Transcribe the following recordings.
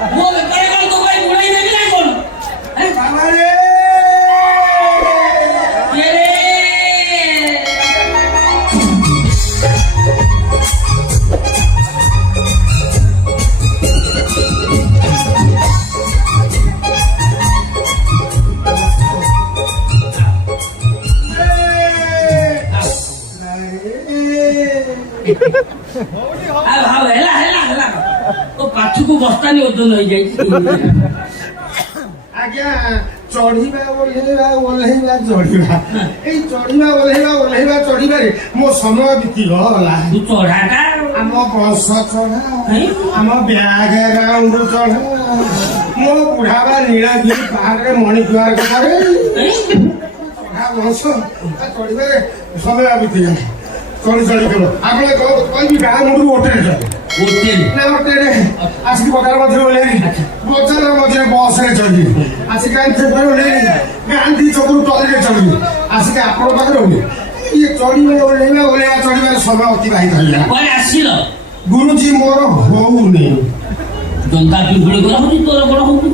ମୋ ବେପାର କଣ ତୋ ପାଇଁ ବୁଣେଇ ଦେବି ନା କଣ? ବାବା ରେ ପାଛୁକୁ ବସ୍ତାନି ଓଜନ ହେଇଯାଇଛି। ଆଜ୍ଞା ଚଢିବା ଓହ୍ଲେଇବା ଓହ୍ଲେଇବା ଚଢିବା ଏଇ ଚଢିବା ଓହ୍ଲେଇବା ଚଢିବାରେ ମୋ ସମୟ ବିତିଗଲା। ତୁ ଚଢାଟା ଆମ ବସ ଚଢା ଆମ ବ୍ୟାଗ ରାଉଣ୍ଡ ଚଢା ମୋ ବୁଢାବା ନୀଳଗିରି ପାହାଡରେ ମଣିଜୁଆର କଥାରେ ଚଢା ବଂଶ ଚଢିବାରେ ସମୟ ବିତିଗଲା। ଚଢି କର ଆପଣ କହିବି ଗାଁ ମୁଣ୍ଡରୁ ହୋଟେଲ ଆସିକି ବଜାର ମଝିରେ ଓହ୍ଲେଇଲି। ବଜାର ମଝିରେ ବସରେ ଚଢିଲି। ଆସିକି ଓହ୍ଲେଇଲି ଗାନ୍ଧୀ ଚୌକରୁ ଟଲିରେ ଚଢିଲି। ଆସିକି ଆପଣଙ୍କ ପାଖରେ ଓହ୍ଲେଇ ଇଏ ଚଢିବା ଓହ୍ଲେଇବା ଚଢିବାରେ ସମୟ ଅତିବାହିତ ହେଲା। ଆସିଲ ଗୁରୁଜୀ ମୋର ହଉନି ଜନ୍ତା ପିମ୍ପୁଳି କର ହଉଛି ତୋର କଣ ହଉଛି?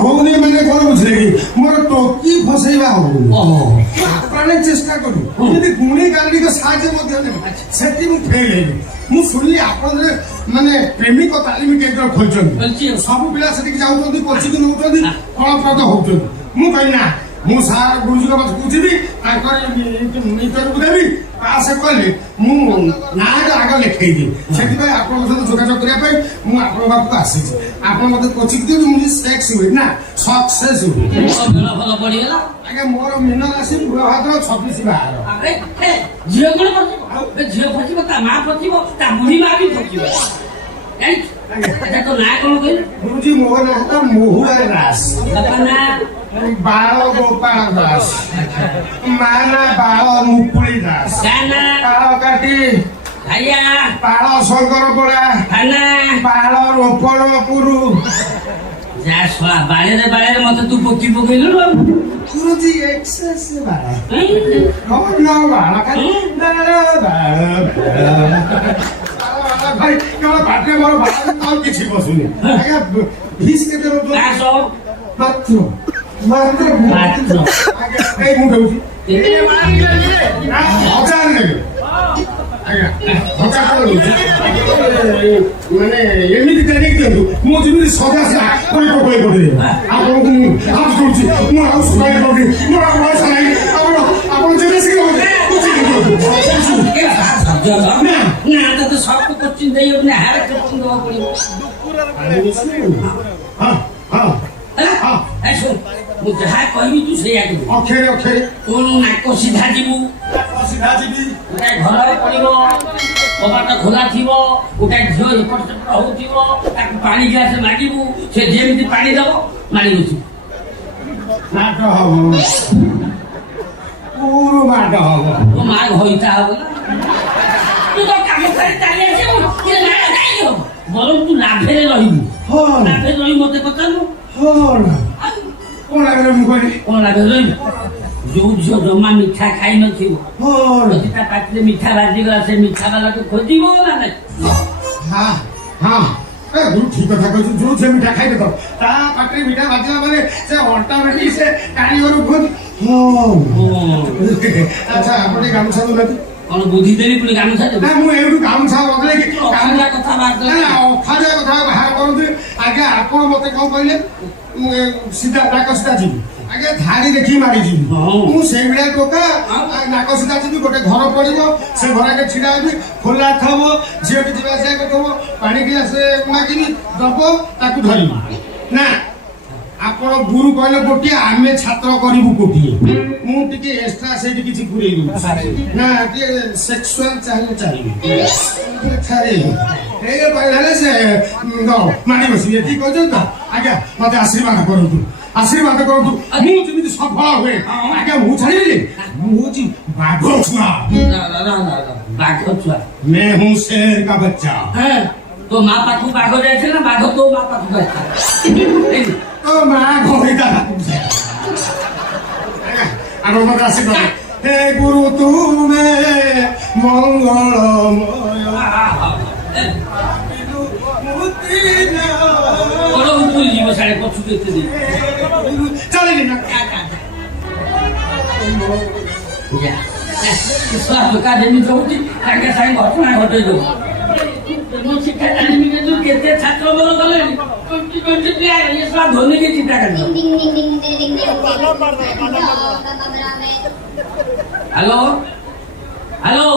ହଉନି ମାନେ କଣ ବୁଝିଲେ କି ମୋର ଟୋକି ଫସେଇବା ହଉନି। ପ୍ରାଣେ ଚେଷ୍ଟା କରୁ ଯଦି ଗୁଣି ଗାନ୍ଧୀଙ୍କ ସାହାଯ୍ୟ ମଧ୍ୟ ନେବେ ସେଠି ମୁଁ ଫେଲ୍ ହେବି। ମୁଁ ଶୁଣିଲି ଆପଣ ମାନେ ପ୍ରେମିକ ତାଲିମ କେନ୍ଦ୍ର ଖୋଲିଛନ୍ତି। ସବୁ ପିଲା ସେଠିକି ଯାଉଛନ୍ତି କୋଚିଂ ନଉଛନ୍ତି ଫଳପ୍ରଦ ହଉଛନ୍ତି। ମୁଁ କହିଲି ନା ମୁଁ ସାର୍ ଗୁରୁଜୀଙ୍କ ପାଖକୁ ଯିବି ତାଙ୍କର ଇଣ୍ଟରଭ୍ୟୁ ଦେବି ପାସ୍ କଲେ ମୁଁ ନାଁଟା ଆଗ ଲେଖେଇବି। ସେଥିପାଇଁ ଆପଣଙ୍କ ସହିତ ଯୋଗାଯୋଗ କରିବା ପାଇଁ ମୁଁ ଆପଣଙ୍କ ପାଖକୁ ଆସିଛି। ଆପଣ ମତେ କୋଚିଂ ଦିଅନ୍ତୁ ମୁଁ ସେକ୍ସ ହୁଏ ନା ସକ୍ସେସ୍ ହୁଏ। ଭଲ ପଡିଗଲା ଆଜ୍ଞା ମୋର ମୀନ ରାଶି ଭାଦ୍ର 26 ବାର। ଝିଅ କଣ ଫସିବ? ଝିଅ ଫସିବ ତା ମା ଫସିବ ତା ବୁଢୀ ମା ବି ଫସିବ। ତୋ ନାଁ କଣ କହିଲୁ? ଗୁରୁଜୀ ମୋ ନାଁ ହେଲା ମହୁଆ ଦାସ। ବାଳ ଗୋପାଳ ଦାସ। ମା ନା ବାଳ ମୁକୁଳି ଦାସ। ବାଳ କାଟି ବାଳ ଶଙ୍କର ପଡା ବାଳ ରୋପଣପୁର। ଯା ଶଳା ବାଳରେ ମତେ ତୁ ପୋତି ପକେଇଲୁ। ଗୁରୁଜୀ ଏକ୍ସେସ୍ ବାଳ ବାଳ ଭାଇ କେବଳ ପାଟିରେ ମୋର ବାଳ ଆଉ କିଛି ବସୁନି। ଆଜ୍ଞା ଫିସ୍ କେତେ ମାତ୍ର ଏଇ ମୁଁ ଦଉଛି 1000 ନେବେ। ଆଜ୍ଞା 1000 ଦଉଛି ମାନେ ଏମିତି ଟ୍ରେନିଂ ଦିଅନ୍ତୁ ମୁଁ ଯେମିତି ସଦା ଆପଣଙ୍କୁ ମୁଁ ହାତ କରୁଛି। ମୁଁ ଆଉ ସୁଧାରି କରୁଛି ମୋର ଆଉ ବୟସ ନାହିଁ। ଆପଣ ଯେବେ ତତେ ସବୁ କୋଚିଂ ଦେଇ ହାରେ କୋଚିଂ ଦେବାକୁ ପଡିବ। ମୁଁ ଯାହା କହିବି ତୁ ସେଇଆ ତୁ ନାକ ସିଧା ଯିବୁ ଗୋଟେ ଘର ପଡିବ କବାଟ ଖୋଲା ଥିବ ଗୋଟେ ଝିଅ ଏପଟ ସେପଟ ହଉଥିବ ତାକୁ ପାଣି ଗ୍ଲାସ ମାଗିବୁ ସେ ଯେମିତି ପାଣି ଦବ ମାଡ଼ି ବସିବୁ। ମାଡ଼ ହବ ମାଡ଼ ହବ ତୋ ମା ଘଇତା ହବ ନା ତୁ ତ କାମ କରି ଚାଲି ଆସିବୁ ବରଂ ତୁ ଲାଭରେ ରହିବୁ। ଲାଭରେ ରହି ମତେ ପଚାରୁ କଣ ଲାଗିଲା ମୁଁ କହିଲି କଣ ଲାଭରେ ରହିବୁ? ଯୋଉ ଝିଅ ଜମା ମିଠା ଖାଇ ନଥିବ ଯଦି ତା ପାଟିରେ ମିଠା ବାଜିଗଲା ସେ ମିଠା ବାଲାକୁ ଖୋଜିବ ନା ନାଇଁ? ଠିକ କଥା କହୁଛୁ। ଯୋଉ ଝିଅ ମିଠା ଖାଇବେ ତ ତା ପାଟିରେ ମିଠା ବାଜିଲା ମାନେ ସେ ଅଟୋମେଟିକ ସେ କାରିଗର ଖୋଜି। ଆଚ୍ଛା ଆପଣ ଟିକେ ଗାମୁଛା ଦଉନାହାନ୍ତି। କଣ ବୁଦ୍ଧି ଦେବି ପୁଣି ଗାମୁଛା ଦେବି? ମୁଁ ଏଇଠୁ ଗାମୁଛା ବଦଳେଇକି ଅଖାରିଆ କଥା ଅଖାରିଆ କଥା ବାହାର କରନ୍ତୁ। ଆଜ୍ଞା ଆପଣ ମତେ କଣ କହିଲେ ସିଧା ନାକ ସିଧା ଯିବି। ଆଜ୍ଞା ଧାଡି ଦେଖିକି ମାରିଯିବି। ମୁଁ ସେଇଭଳିଆ ଟୋକା ନାକ ସିଧା ଯିବି। ଗୋଟେ ଘର ପଡିବ ସେ ଘରକେ ଛିଡା ହେବି ଖୋଲା ଥବ ଝିଅଟି ଯିବା ଆସିବା କରୁଥିବ ପାଣି ଗ୍ଲାସ ମାଗିବି ଦବ ତାକୁ ଧରିବି ନା। ଆପଣ ଗୁରୁ କହିଲେ ଗୋଟିଏ ଆମେ ଛାତ୍ର କରିବୁ ଗୋଟିଏ। ମୁଁ ଟିକେ ଏକ୍ସଟ୍ରା ସେଇଠି କିଛି ପୁରେଇ ଦଉଛି ନା ଟିକେ ସେକ୍ସୁଆଲ ଚାହିଁବି ହେଲେ ସେ ମାଡ଼ି ବସିବି। ଏତିକି କହିଛନ୍ତି ତ ଆଜ୍ଞା ମତେ ଆଶୀର୍ବାଦ କରନ୍ତୁ ମୁଁ ଯେମିତି ସଫଳ ହୁଏ। ଆଜ୍ଞା ମୁଁ ଛାଡ଼ିବି ମୁଁ ହଉଛି ବାଘ ଛୁଆ। ବାଘ ଛୁଆ ମେ ହୁଁ ଶେର କା ବଚ୍ଚା। ତୋ ମା ପାଖକୁ ବାଘ ଯାଇଥିଲା ନା ବାଘ ତୋ ମା ପାଖକୁ ଯାଇଥିଲା? ତ ମା ଘଇତା ମତେ ଆଶୀର୍ବାଦ। हे गुरु तुमे मंगलमय ଯିବ ସାଡେ ପଛକୁ ଏତେ ଦେଇ ଚାଲିଲି ନା ଧୋକା ଦେମି କହୁଛି ତାଙ୍କେ ସାଙ୍ଗେ ଘଟଣା ଘଟେଇ ଦଉ ମୁଁ ଶିକ୍ଷା ଜାଣିବି କିନ୍ତୁ କେତେ ଛାତ୍ର ବଳ କଲେଣି ଧୋନି କି ଚିନ୍ତା କରି ହ୍ୟାଲୋ ହ୍ୟାଲୋ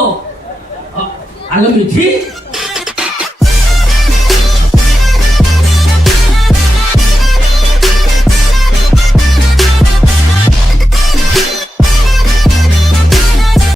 ହ୍ୟାଲୋ ମିଠି